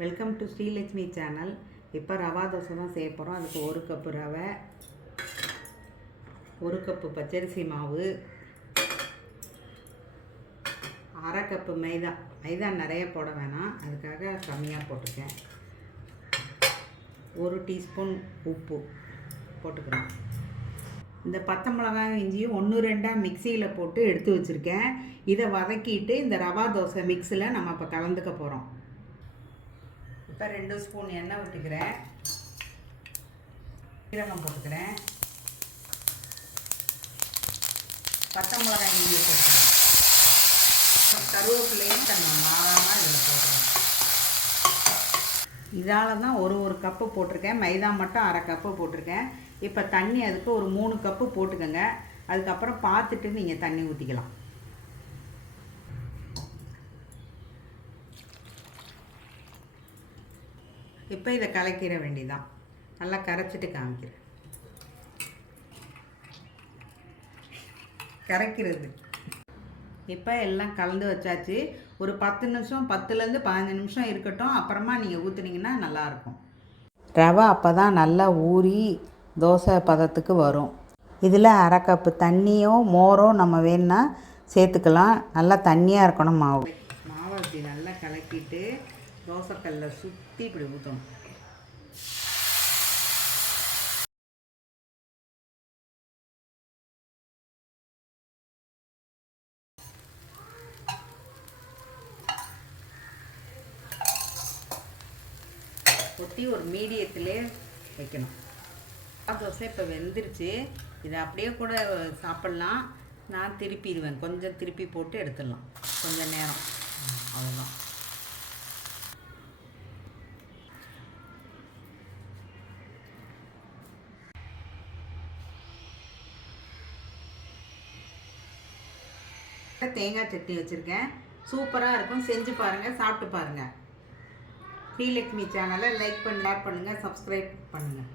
Welcome to Srilakshmi channel இப்போ ரவா தோசை தான் செய்ய போகிறோம் அதுக்கு ஒரு கப்பு ரவை ஒரு கப்பு பச்சரிசி மாவு அரை கப்பு மைதா. மைதா நிறைய போட வேணாம். அதுக்காக கம்மியாக போட்டுக்கேன். ஒரு டீஸ்பூன் உப்பு போட்டுக்கிறோம் இந்த பச்சை மிளகாயும் இஞ்சியும் ஒன்று ரெண்டாக மிக்சியில் போட்டு எடுத்து வச்சுருக்கேன். இதை வதக்கிட்டு இந்த ரவா தோசை மிக்ஸில் நம்ம இப்போ கலந்துக்க போகிறோம் இப்போ ரெண்டு ஸ்பூன் எண்ணெய் விட்டுக்கிறேன் சீரகம் போட்டுக்கிறேன். பச்சை மிளகாய் இஞ்சியை போட்டுக்கிறேன். கருவேப்பிலையும் தண்ணி மாறாமல் இதில் போட்டுறேன் இதால் தான் ஒரு ஒரு கப்பு போட்டிருக்கேன். மைதா மட்டும் அரை கப்பு போட்டிருக்கேன். இப்போ தண்ணி அதுக்கு ஒரு மூணு கப்பு போட்டுக்கோங்க. அதுக்கப்புறம் பார்த்துட்டு நீங்கள் தண்ணி ஊற்றிக்கலாம் இப்போ இதை கலக்கிற வேண்டிதான். நல்லா கரைச்சிட்டு காமிக்கிறேன். கரைக்கிறது. இப்போ எல்லாம் கலந்து வச்சாச்சு. ஒரு பத்து நிமிஷம் பத்துலேருந்து பதினஞ்சு நிமிஷம் இருக்கட்டும். அப்புறமா நீங்கள் ஊற்றுனீங்கன்னா நல்லாயிருக்கும். ரவை அப்போ தான் நல்லா ஊறி தோசை பதத்துக்கு வரும். இதில் அரை கப்பு தண்ணியோ மோரோ நம்ம வேணும்னா சேர்த்துக்கலாம். நல்லா தண்ணியாக இருக்கணும் மாவு. மாவை அப்படி நல்லா கலக்கிட்டு தோசைக்கல்ல சுற்றி இப்படி ஊற்றணும் கொட்டி ஒரு மீடியத்திலே வைக்கணும். தோசை இப்போ வெந்துருச்சு. இதை அப்படியே கூட சாப்பிட்லாம். நான் திருப்பிடுவேன். கொஞ்சம் திருப்பி போட்டு எடுத்துடலாம். கொஞ்சம் நேரம். அவ்வளோதான் தேங்காய் சட்னி வச்சுருக்கேன். சூப்பராக இருக்கும். செஞ்சு பாருங்கள் சாப்பிட்டு பாருங்கள் ஸ்ரீலக்ஷ்மி சேனலை லைக் பண்ணி ஷேர் பண்ணுங்கள் சப்ஸ்கிரைப் பண்ணுங்கள்